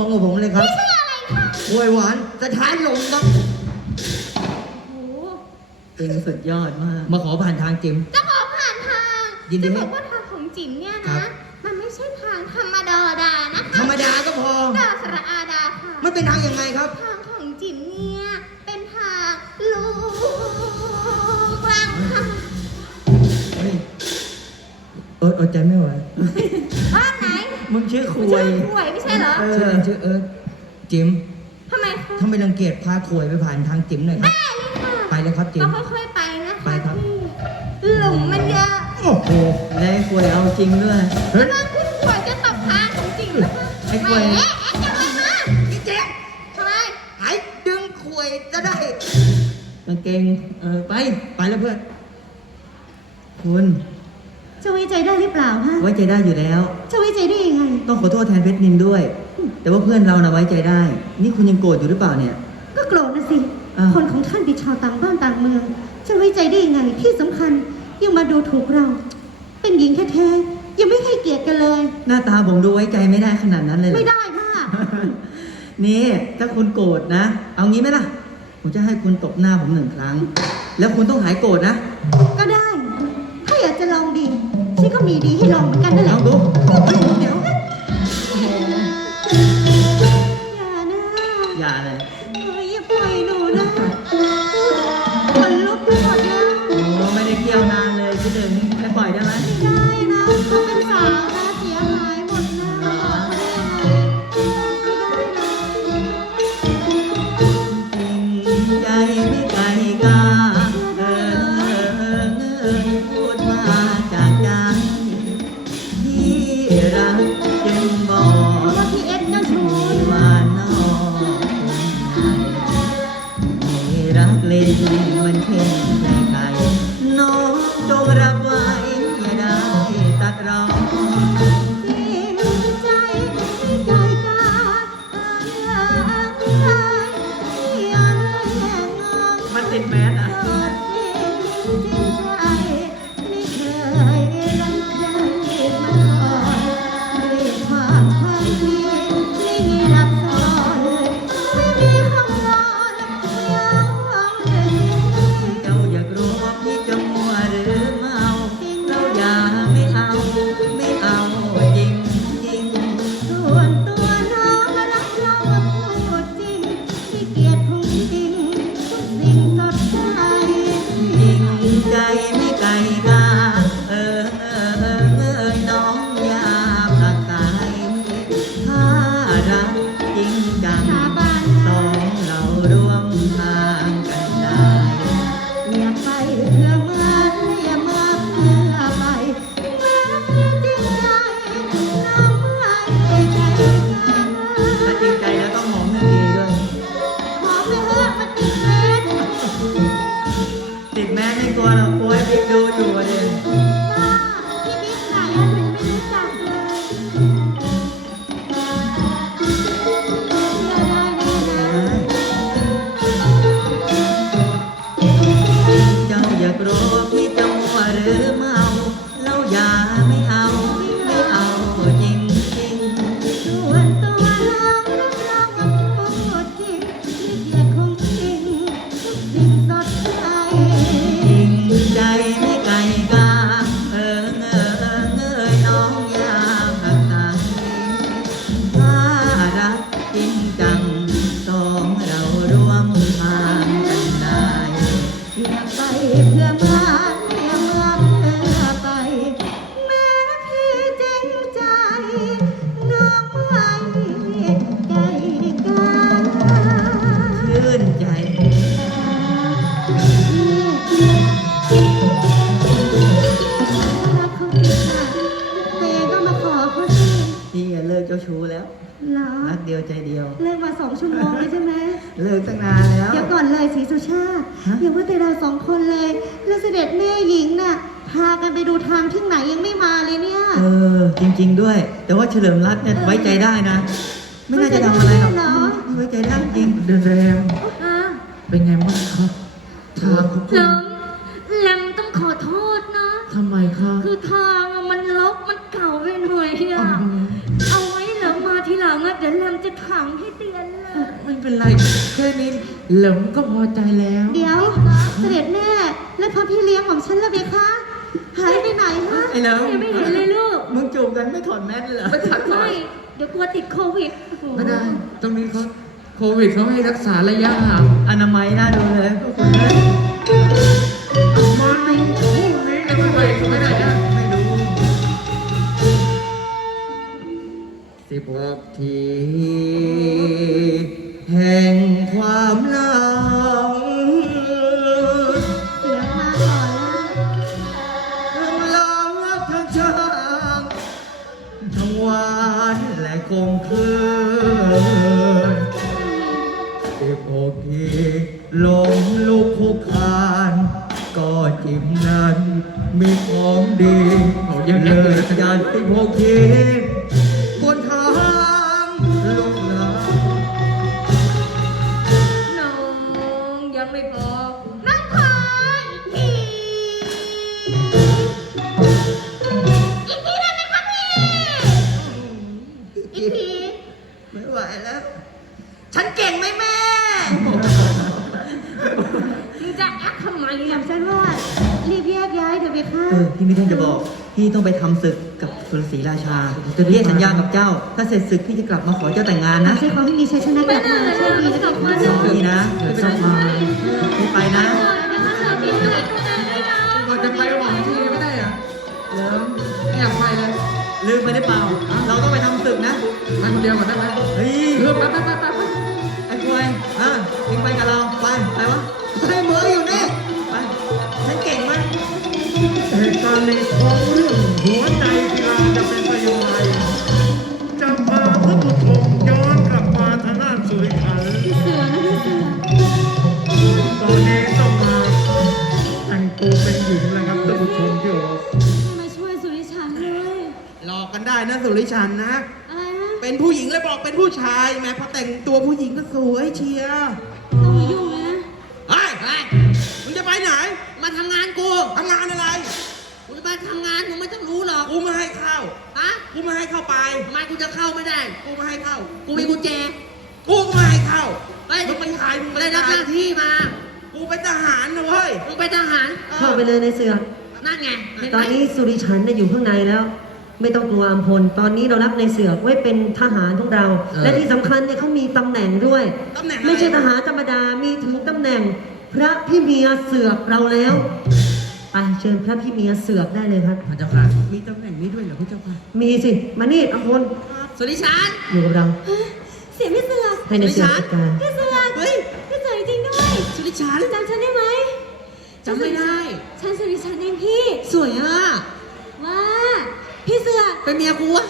ของกับผมเลยครับชื่ออะไรคะกล้วยหวานสถานลมครับโอ้โหเองสุดยอดมาก มาขอผ่านทางจิม จะขอผ่านทางยินดีจะให้บอกว่าทางของจิ๋มเนี่ยครันะ บ มันไม่ใช่ทางธรรมดาดานะคะธรรมดาก็พอ ดาสระอาดาค่ะ มันเป็นทางยังไงครับ ทางของจิ๋มเนี่ยเป็นทางลูกลังค่ะเฮ้ยเอออดใจไม่ไหวบ้านไหน มึงชื่อคุไม่ยใช่ห่วยไม่ใช่เหรอเอชื่ออะไรชื่อเออจิมทำไมคะถ้าไม่รังเกียจพาขวยไปผ่านทางจิมหน่อยครับ ได้เลยค่ะไปเลยครับจิมก็ค่อยๆไปนะคะไปครับ พี่หลุมมันเยอะโอ้โหและไอ้คุยเอาจริงด้วย เฮ้ยบางคุณห่วยจะตกทางของจิ๋มนะคะไอ้ห่วย แหมแอ๊ะจะไปมาพี่แจ๊คทำไมหายดึงขวยจะได้กางเกงเออไป ไปแล้วเพื่อน คุณ จะไว้ใจได้หรือเปล่าฮะไว้ใจได้อยู่แล้ว จะไว้ใจได้ยังไง ต้องขอโทษแทนเพชรนินด้วย แต่ว่าเพื่อนเรานะไว้ใจได้ นี่คุณยังโกรธอยู่หรือเปล่าเนี่ย ก็โกรธนะสิ อ้าว คนของท่านเป็นชาวต่างบ้านต่างเมือง จะไว้ใจได้ยังไง ที่สำคัญยังมาดูถูกเรา เป็นหญิงแท้ๆยังไม่ให้เกียรติกันเลย หน้าตาผมดูไว้ใจไม่ได้ขนาดนั้นเลยเหรอ ไม่ ได้มากนี่ถ้าคุณโกรธนะ เอางี้ไหมล่ะ ผมจะให้คุณตบหน้าผมหนึ่งครั้ง แล้วคุณต้องหายโกรธนะ ก็ได้ ก็มีดีให้ลองเหมือนกันนั่นแหละองดูเดี๋ยว ด็จแม่หญิงน่ะพากันไปดูทางที่ไหนยังไม่มาเลยเนี่ย เออ จริง ๆ ด้วย แต่ว่าเฉลิมรัตน์เนี่ยไว้ใจได้นะ ไม่น่าจะทำอะไรหรอกเหรอ ไว้ใจได้จริง เดินแรงอะเป็นไงบ้างครับทางของหคุลณงแลมต้องขอโทษนะ ทำไมครับ คือทางอะมันลกมันเก่าไปหน่อยอะเอาไว้เหรอมาทีหลังอะเดี๋ยวแลมจะถขังให้เตียนเลย ไม่เป็นไร แค่นี้เหลิมก็พอใจแล้ว เดี๋ยว เสด็จแม่ และพระพี่เลี้ยงของฉันละเบคะหายไปไหนฮะไอ้เลิมยังไม่เห็นเลยลูก มึงจูบกันไม่ถอดแมสเลยเหรอ ไม่ทันไม่เดี๋ยวกลัวติดโควิดโอ้โหไม่ได้ ตรงนี้เขาโควิดเขาให้รักษาระยะห่างอนามัยน่าดูเลยพวกคุณเลยมาดูคู่นี้กันไปไม่ได้นะไม่รู้สิบหกที แห่งความหลัง คงคืนสิบหกทีลงลุกคุกคานก็จิ้มนั้น มีของดีเลยยานสิบหกที จะบอก พี่ต้องไปทำศึกกับสุรศรีราชาจะเรียกสัญญากับเจ้า ถ้าเสร็จศึกพี่จะกลับมาขอเจ้าแต่งงานนะ ใช่ความที่มีชัยชนะกลับมาโชคดีนะเบคะพี่นะเดี๋ยวจะมาพี่ไปนะก่อนจะไปหวังทีไม่ได้เหรอเหลิมไม่อยากไปเลยลืมไปได้เปล่า เราต้องไปทำศึกนะ ไปคนเดียวก่อนได้ไหมเฮ้ยเรือไปไปไปไปไป ไอ้กล้วยอะเองไปกับเรา ไป ไปวะ ครับท่านผู้ชมที่เคารพมาช่วยสุริชันเลย หลอกกันได้นะสุริชันนะ อะไรนะเป็นผู้หญิงแล้วบอกเป็นผู้ชายแหม้พอแต่งตัวผู้หญิงก็สวยเชียร์ต้องมายุ่งเลยนะ เฮ้ยเฮ้ยมึงจะไปไหนมาทำงานกูทำงานอะไรกูจะมาทำงานกูไม่ต้องรู้หรอก กูไม่ให้เข้าฮะกูไม่ให้เข้าไป ทำไมกูจะเข้าไม่ได้ กูไม่ให้เข้า กูมีกุญแจ กูก็ไม่ให้เข้าเฮ้ย มึงเป็นใครมึงไม่เป็ได้นรับใคหรน้าที่มา กูเป็นทหารนะเว้ยมึงเป็นทหารออเข้าไปเลยในเสือก นั่นไงเห็นไหตมอนนี้สุริชันเนี่ยอยู่ข้างในแล้ว ไม่ต้องกลัวอัมพล ตอนนี้เรารับในเสือกไว้เป็นทหารของเราและที่สำคัญเนี่ยเขามีตำแหน่งด้วย ตำแหน่งอะรไม่ใช่ทหารธรรมดา มีถึงตำแหน่ง พระพี่เมียเสือกเราแล้วไปเชิญพระพี่เมียเสือกได้เลยครับ พระเจ้าค่ะ มีตำแหน่งนี้ด้วยเหรอพระเจ้าค่ะ มีสิ มานี่อัมพลสุริชัน อยู่กับเรา เสียงพี่เสือให้ในเสือกจัดการพี่เสือเฮ้ย พี่เสือจริงด้วยสุริชันจำฉันได้ไหม จำไม่ได้ ฉันสุริชันเองพี่ สวยอะ ว่า พี่เสือเป็นเมียกูวะ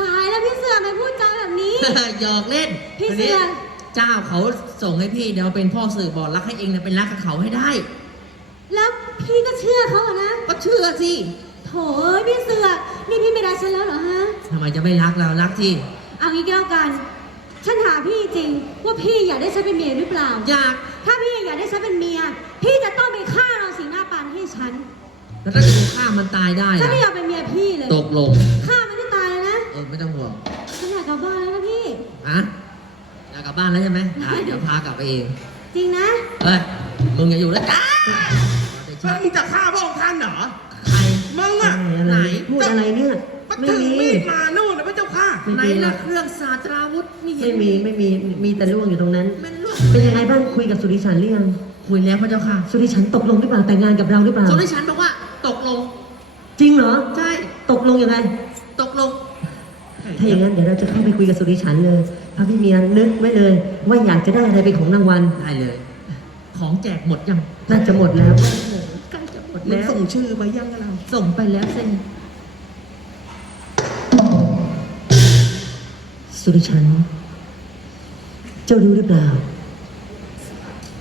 ตายแล้วพี่เสือไม่พูดจาแบบนี้ หยอกเล่นพี่เสือ วันนี้เจ้าเขาส่งให้พี่เดี๋ยวเป็นพ่อสื่อบอกรักให้เองเนี่ยเป็นรักกับเขาให้ได้ แล้วพี่ก็เชื่อเขาเหรอนะก็เชื่อสิโถเอ้ยพี่เสือนี่พี่ไม่รักฉันแล้วเหรอฮะ ทำไมจะไม่รักเรารักที่ เอางี้ก็แล้วกัน ฉันถามพี่จริงว่าพี่อยากได้ฉันเป็นเมียหรือเปล่า อยากถ้าพี่อยากได้ฉันเป็นเมีย พี่จะต้องไปฆ่าเราสีหน้าปานให้ฉัน แล้วถ้ากูฆ่ามันตายได้ฉันล่ะไม่อยากเป็นเมียพี่เลย ตกลง ฆ่ามันให้ตายเลยนะ เออไม่ต้องห่วงฉันอยากกลับบ้านแล้วนะพี่ อะอยากกลับบ้านแล้วใช่ไหมได้เดี๋ยวพากลับไปเองจริงนะ เฮ้ยมึงอย่าอยู่แล้วจ้าแล้วมึงจะฆ่าพระองค์ท่านเหรอ ใครมึงอะอะไรไหน พูดอะไรเนี่ย มันไม่ถือมีมีดมานู่นนะพระเจ้าค่ะไม่ไหนมีหรล่ะอกเครื่องสาตราวุธนี่เห็ไม่นมีไม่มีมีแต่ล่วงอยู่ตรงนั้นเป็นลวดเป็นยังไงบ้างคุยกับสุริชันหรือยังคุยแล้วพระเจ้าค่ะสุริชันตกลงหรือเปล่าแต่งงานกับเราหรือเปล่าสุริชันบอกว่า ตกลง จริงเหรอ ใช่ ตกลงยังไง ตกลง ถ้าอย่างนั้นเดี๋ยวเราจะเข้าไปคุยกับสุริชันเลยพระพี่เมียนึกไว้เลย ว่าอยากจะได้อะไรเป็นของรางวัลได้เลย ของแจกหมดยังน่าจะหมดแล้ว ใกล้จะหมดมึงแล้ว ส่งชื่อไปยังกับเรา ส่งไปแล้วเซ็น สุริชัน เจ้ารู้หรือเปล่า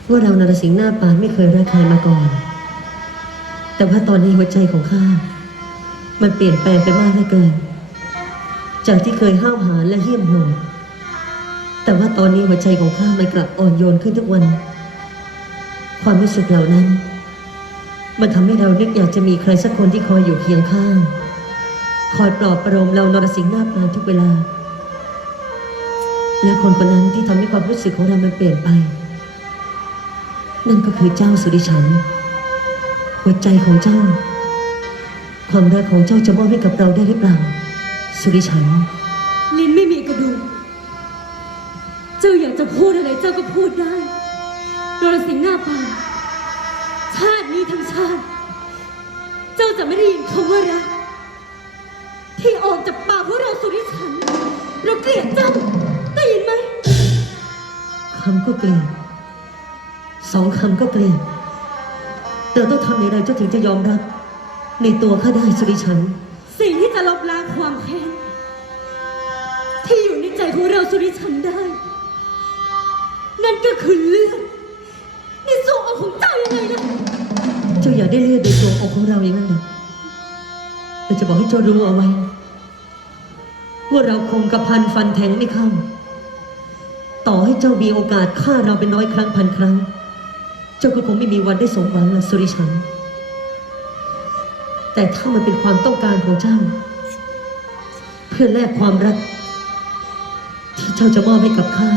ว่าเรานรสิงห์หน้าปานไม่เคยรักใครมาก่อน แต่ว่าตอนนี้หัวใจของข้า มันเปลี่ยนแปลงไปมากเหลือเกิน จากที่เคยห้าวหาญและเหี้ยมโหดแต่ว่าตอนนี้หัวใจของข้ามันกลับอ่อนโยนขึ้นทุกวัน ความรู้สึกเหล่านั้น มันทำให้เรานึกอยากจะมีใครสักคนที่คอยอยู่เคียงข้าง คอยปลอบประโลมเรานรสิงห์หน้าปานทุกเวลา และคนคนนั้นที่ทำให้ความรู้สึกของเรามันเปลี่ยนไป นั่นก็คือเจ้าสุริชัน หัวใจของเจ้า ความรักของเจ้าจะมอบให้กับเราได้หรือเปล่า สุริชัน ลิ้นไม่มีกระดูก เจ้าอยากจะพูดอะไรเจ้าก็พูดได้นรสิงห์หน้าปาชาตินี้ทั้งชาติ เจ้าจะไม่ได้ยินคำว่ารักที่ออกจากปากพวกเราสุริฉัน เราเกลียดเจ้า คำก็เกลียดสองคำก็เกลียดเราต้องทำอย่างไรเจ้าถึงจะยอมรับ ในตัวข้าได้สุริชัน สิ่งที่จะลบล้างความแค้นที่อยู่ในใจของเราสุริชันได้ นั่นก็คือเลือดในทรวงอกของเจ้ายังไงล่ะเจ้าอยากได้เลือดในตัวอกของเราอย่างนั้นเหรอเราจะบอกให้เจ้ารู้เอาไว้ว่าเราคงกระพันฟันแทงไม่เข้า ต่อให้เจ้ามีโอกาสฆ่าเราเป็นร้อยครั้งพันครั้ง เจ้าก็คงไม่มีวันได้สมหวังละสุริชัน แต่ถ้ามันเป็นความต้องการของเจ้า เพื่อแลกความรัก ที่เจ้าจะมอบให้กับข้า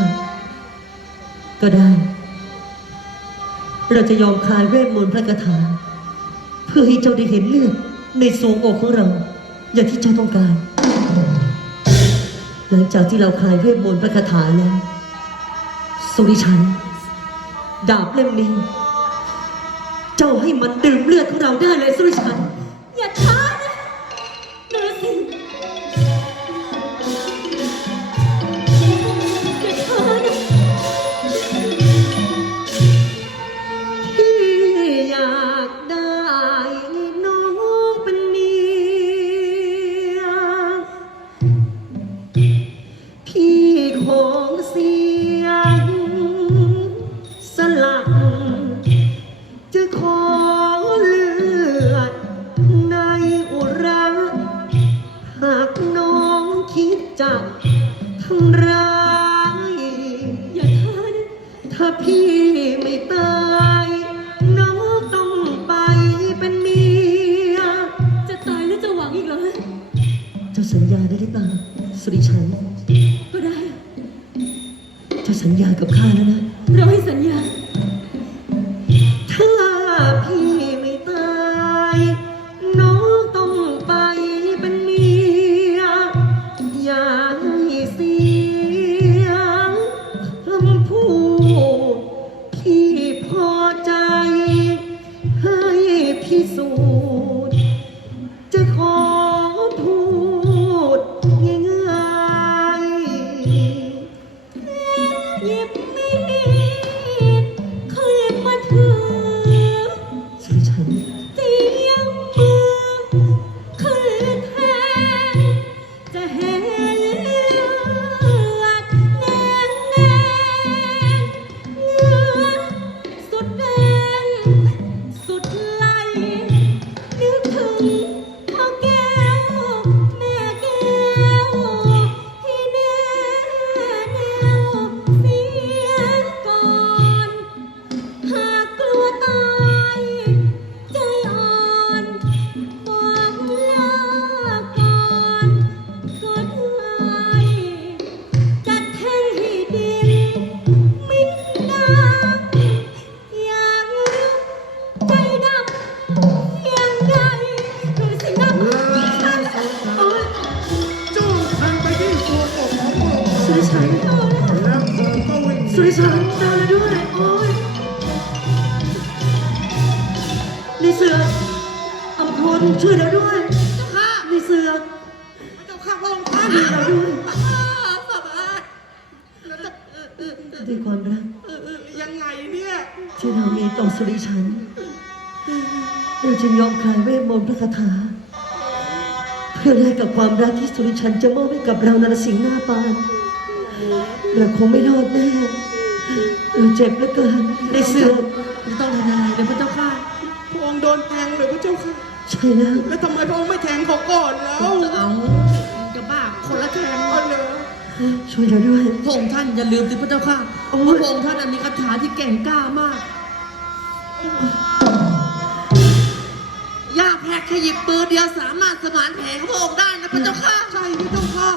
ก็ได้ เราจะยอมคลายเวทมนต์พระคาถา เพื่อให้เจ้าได้เห็นเลือดในทรวงอกของเรา อย่างที่เจ้าต้องการ หลังจากที่เราคลายเวทมนต์พระคาถาแล้ว สุริชัน ดาบเล่มนี้ เจ้าให้มันดื่มเลือดของเราได้เลยสุริชัน อย่าช้านะนรสิอย่าช้านะที่อยากได้น้องเป็นเมียพี่ของ วิ่งหนีสุริชันตายแล้วด้วยโอ้ยในเสือกอำพลช่วยเราด้วยในเสือกเจ้าข้าพระองค์ท่านช่วยเราด้วยสบายแล้วจะเออเออเออด้วยความรักเออเออยังไงเนี่ยที่เรามีต่อสุริชันเราจึงยอมคลายเวทมนต์พระคาถาเพื่อแลกกับความรักที่สุริชันจะมอบให้กับเรานรสิงห์หน้าปานเราคงไม่รอดแน่ เราเจ็บเหลือเกินในเสือกไม่ต้องทำอะไรเลยพระเจ้าค่ะ พระองค์โดนแทงเลยพระเจ้าค่ะ ใช่แล้วแล้วทำไมพระองค์ไม่แทงเขาก่อนแล้ว เอาจะบ้าคนละแทงเอาเลยช่วยเราด้วย พระองค์ท่านอย่าลืมสิพระเจ้าค่ะโอ้ว่ยพระองค์ท่านน่ะมีคาถาที่เก่งกล้ามากย่าแพกแค่หยิบปืนเดียวสามารถสมานแผลของพระองค์ได้นะพระเจ้าค่ะ ใช่พระเจ้าค่ะ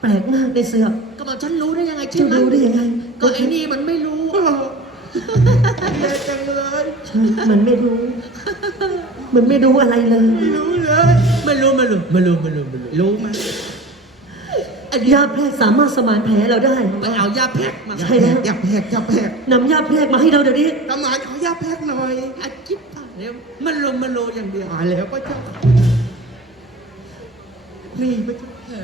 แปลกมากในเสือกก็บอกฉันรู้ได้ยังไงใช่เจ้าไหมรู้ได้ยังไง ก็ไอ้นี่มันไม่รู้ เยจังเลยใช่มันไม่รู้ มันไม่รู้อะไรเลย ไม่รู้เลยไม่รู้ไม่รู้ไม่รู้ไม่รู้ไม่รู้รู้ไหมยาแพรกสามารถสมานแผลเราได้ ไปเอายาแพทย์มาใช่แล้วอย่าแพกอย่าแพกนำยาแพรกมาให้เราเดี๋ยวนี้ตำนานขอยาแพกหน่อยอาจิบผ่านแล้วมันรู้มันรู้อย่างเดียวมาแล้วก็เจ้านี่ไม่ใช่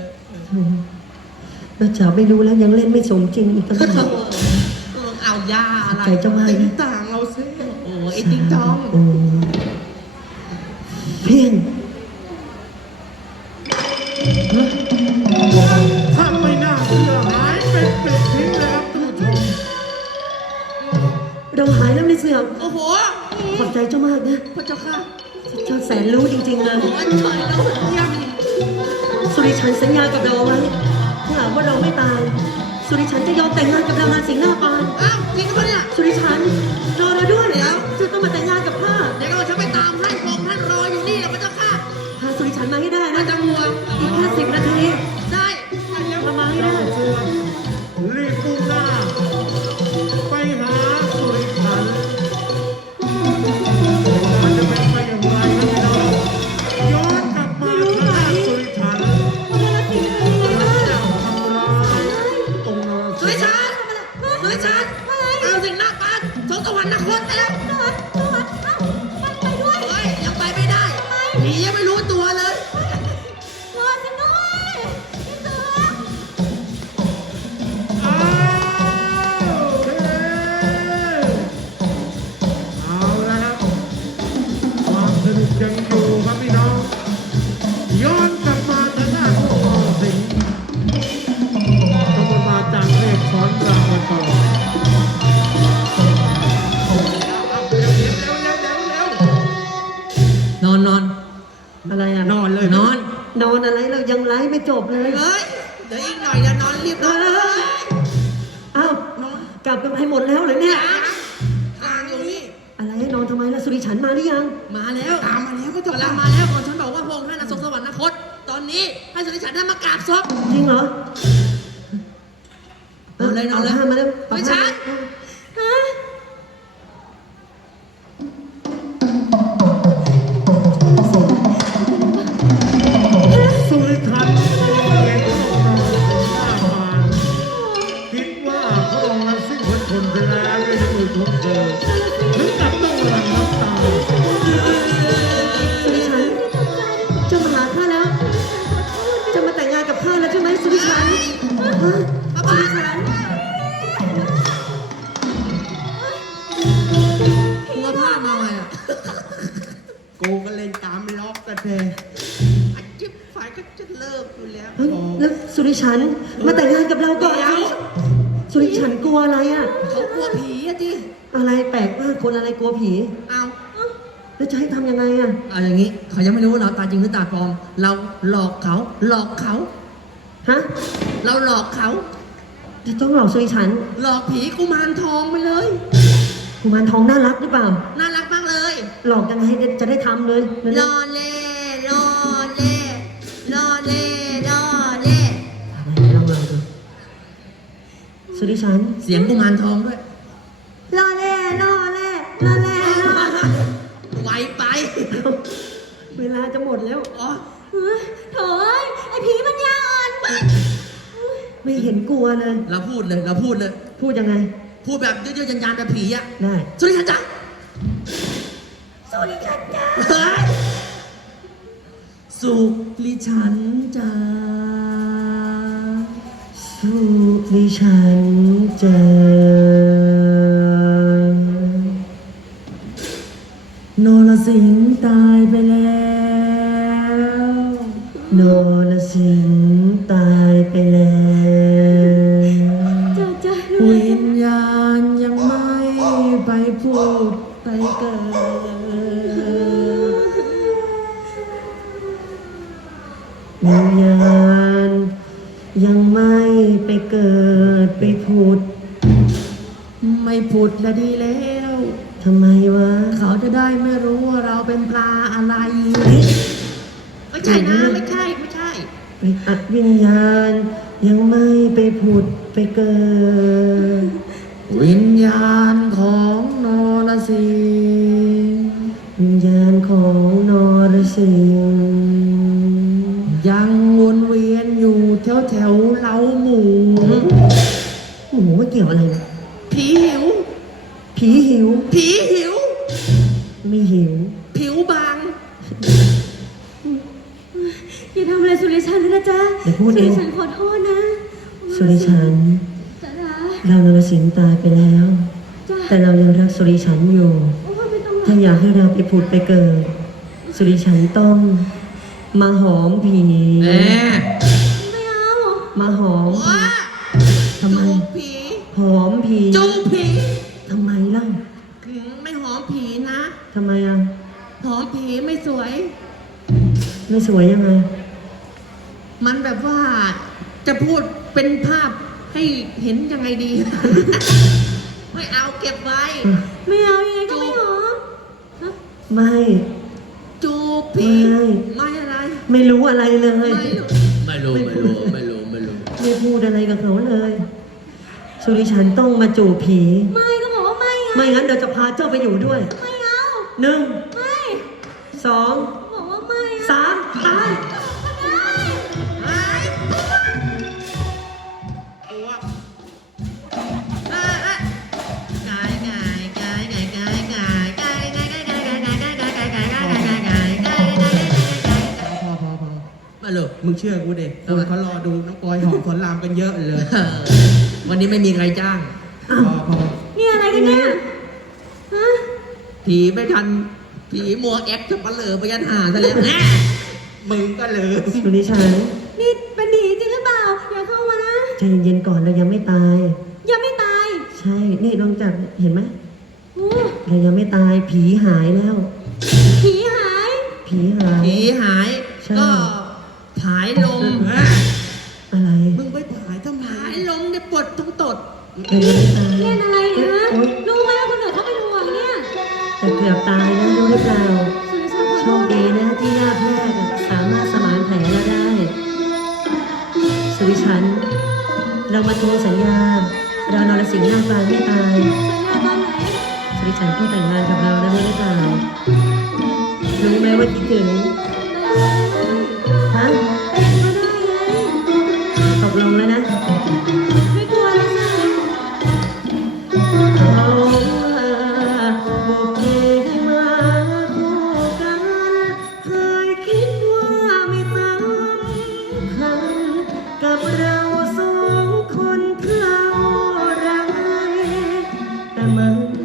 เราจ๋าไม่รู้แล้วยังเล่นไม่สมจริงอีกตั้งก็โถนาน เออเอายาอะไรใจเจ้าว่าติงนะต่างเราซิโอ้ไอ้ติ๊งจองโอ้เพียงถ้าไม่น่าเชื่อหายเป็นปลิดทิ้งเลยครับท่านผู้ชมเราหายแล้วในเสือกโอ้โหขอบใจเจ้ามากนะ พระเจ้าค่ะเจ้าแสนรู้จริงๆเลยโอ้ยถอยแล้วเยี่ยมสุริชันสัญญากับเราไว้ถ้าหากว่าเราไม่ตาย สุริชันจะยอมแต่งงานกับเรานาสิงห์หน้าปานอ้าวจริงปะเนี่ยสุริชันรอเราด้วย ไลฟ์ไม่จบเลยเฮ้ยเดี๋ยวอีกหน่อยจะนอนรีบนอนเลยอ้าวกลับกันไปหมดแล้วเหรอเนี่ยทางอยู่นี่อะไรให้นอนทำไมล่ะสุริฉันมาหรือยัง มาแล้วตามมาแล้วก็เจ้ากำลังมาแล้วก่อนฉันบอกว่าพระองค์ท่านอทรงสวรรคต ตอนนี้ให้สุริชันได้มากราบศพจริงเหรอนอนเลยนอนเลยาผ้ามาแล้วเอาไม่ผ้า ลอกเขา ฮะ เราหลอกเขา จะต้องหลอกสุริชันหลอกผีกุมารทองไปเลย กุมารทองน่ารักหรือเปล่า น่ารักมากเลยหลอกยังไงจะได้ทำเลยเร็รวอเล่รอเล่รอเล่รอเล่ๆอะไรลองลองดูสุริชันเสียงกุมารทองด้วยรอเล่รอเล่รอเล่รอไวไป เวลาจะหมดแล้ว อ๋อเฮ้ยโถ่เอ้ยไอ้ ผีมันยาอ่อนไม่เห็นกลัวเลย เราพูดเลยเราพูดเลย พูดยังไง พูดแบบเยอะๆยันๆแบบผีอะได้สุริชันจ้ะสุริยันจ้าเฮ้ยสุริชันจ้าสุริชันเจอโนรสิงห์ตายไปแล้ว นรสิ กวิญญาณของนรสิงห์วิญญาณของนรสิงห์ยังวนเวียนอยู่แถวแถวๆเล้าหมูโหไม่เกี่ยวอะไรผีหิว ผีหิว ผีหิว ไม่หิว ผิวบาง อย่าทำอะไรสุริชันเลยนะจ๊ะสุเอง ริชันขอโทษนะ สุริชันเรานรสิงห์ตายไปแล้วแต่เรายังรักสุริชันอยู่ถ้าอยากให้เราไปผุดไปเกิด สุริชันต้องมาหอมผีแหมไม่เอามาหอมทำไมหอมผีจูบผีทำไมเล่าไม่หอมผีนะทำไมอะหอมผีไม่สวย ไม่สวยยังไง มันแบบว่า จะพูดเป็นภาพให้เห็นยังไงดี ไม่เอาเก็บไว้ ไม่เอายังไงก็ไม่หอมไม่ จูบพี่ไม่ ไม่อะไรไม่รู้อะไรเลย ไม่รอกไม่รู้ไม่รู้ไม่รู้ไม่รู้ไม่พูดอะไรกับเขาเลย สุริชันต้องมาจูบผี ไม่ก็บอกว่าไม่ไงไม่งั้นเดี๋ยวจะพาเจ้าไปอยู่ด้วยไม่เอาหนึ่งไม่สองบอกว่าไม่สามตาย มาลูกมึงเชื่อกูเด็กคนเขารอดูน้องปอยหอมขนลามกันเยอะเลยวันนี้ไม่มีใครจ้างพอพอนี่อะไรกันเนี่ย ฮะ ผีไม่ทัน ผีมัวแอคจะปะเหลือไปยันหาซะแล้วแมึงก็เลยสุนิชันนี่เป็นผีจริงหรือเปล่า อย่าเข้ามานะ ใจเย็นๆก่อนเรายังไม่ตาย ยังไม่ตาย ใช่ นี่ลองจับเห็นไหมเรายังไม่ตายผีหายแล้ว ผีหาย ผีหาย ผีหาย ก็ายลมอะไรมึงไปผายทำไมผายลมเนี่ยปวดทั้งตดเรายังไม่ตายเล่นอะไรเนี่ยฮะโอ๊ยรู้ไหมว่าคนอื่นเขาเป็นห่วงเนี่ยแต่เกือบตายนะรู้หรือเปล่าสุริชันขอโชโทคษดีนะที่หน้าแพทย์อะสามารถสมานแผลเราได้ สุริชัน เรามาทวงสัญญา เรานรสิงห์หน้าปลางไม่ตาย สัญญาตอนไหนสุริชันต้องแต่งงานกับเรานะรู้หรือเปล่ารู้ไหมว่าคิดถึงฮะ แ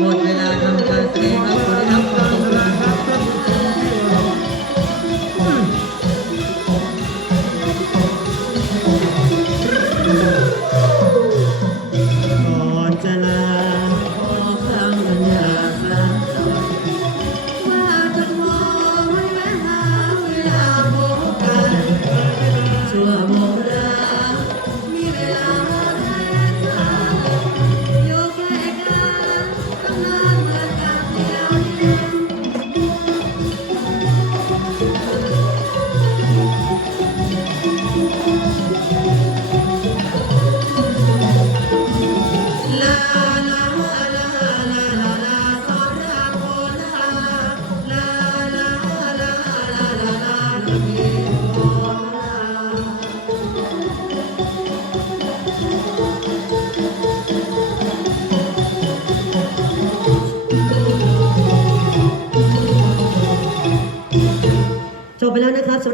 หมดเวลาทำการแสดงแล้วขอได้รับ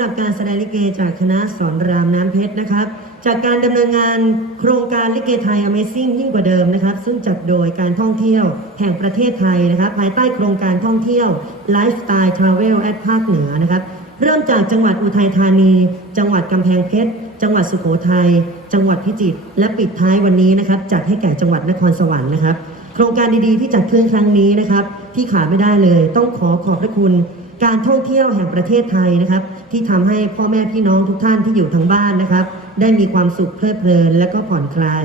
หรับการแสดงลิเกจากคณะสอนรามน้ำเพชรนะครับ จากการดำเนินงานโครงการลิเกไทย Amazing ยิ่งกว่าเดิมนะครับ ซึ่งจัดโดยการท่องเที่ยวแห่งประเทศไทยนะครับ ภายใต้โครงการท่องเที่ยว Lifestyle Travel at ภาคเหนือนะครับเริ่มจากจังหวัดอุทัยธานี จังหวัดกำแพงเพชร จังหวัดสุโขทัย จังหวัดพิจิตร และปิดท้ายวันนี้นะครับ จัดให้แก่จังหวัดนครสวรรค์นะครับ โครงการดีๆที่จัดขึ้นครั้งนี้นะครับ ที่ขาดไม่ได้เลย ต้องขอขอบพระคุณ การท่องเที่ยวแห่งประเทศไทยนะครับ ที่ทำให้พ่อแม่พี่น้องทุกท่านที่อยู่ทางบ้านนะครับ ได้มีความสุขเพลิดเพลิน และก็ผ่อนคลาย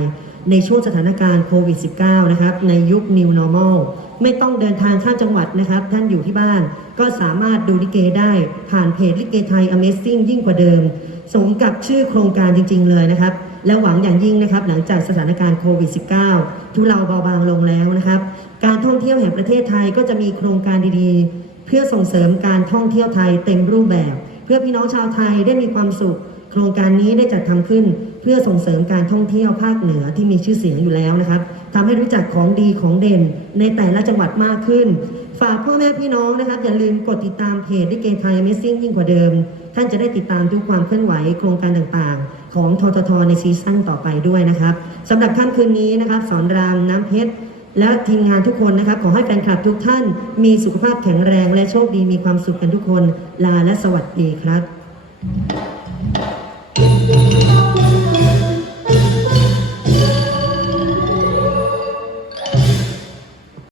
ในช่วงสถานการณ์โควิด -19 นะครับ ในยุค New Normal ไม่ต้องเดินทางข้ามจังหวัดนะครับ ท่านอยู่ที่บ้านก็สามารถดูลิเกได้ผ่านเพจลิเกไทย Amazing ยิ่งกว่าเดิม สมกับชื่อโครงการจริง ๆ เลยนะครับ และหวังอย่างยิ่งนะครับ หลังจากสถานการณ์โควิด -19 ทุเลาเบาบางลงแล้วนะครับ การท่องเที่ยวแห่งประเทศไทยก็จะมีโครงการดีๆ เพื่อส่งเสริมการท่องเที่ยวไทยเต็มรูปแบบ เพื่อพี่น้องชาวไทยได้มีความสุข โครงการนี้ได้จัดทำขึ้น เพื่อส่งเสริมการท่องเที่ยวภาคเหนือที่มีชื่อเสียงอยู่แล้วนะครับทำให้รู้จักของดีของเด่นในแต่ละจังหวัดมากขึ้น ฝากพ่อแม่พี่น้องนะครับอย่าลืมกดติดตามเพจลิเกไทย Amazing ยิ่งกว่าเดิม ท่านจะได้ติดตามทุกความเคลื่อนไหวโครงการต่างๆ ของทททในซีซั่นต่อไปด้วยนะครับสำหรับค่ำคืนนี้นะครับสอนรามน้ำเพชร และทีมงานทุกคนนะครับขอให้แฟนคลับทุกท่าน มีสุขภาพแข็งแรงและโชคดีมีความสุขกันทุกคน ลาและสวัสดีครับ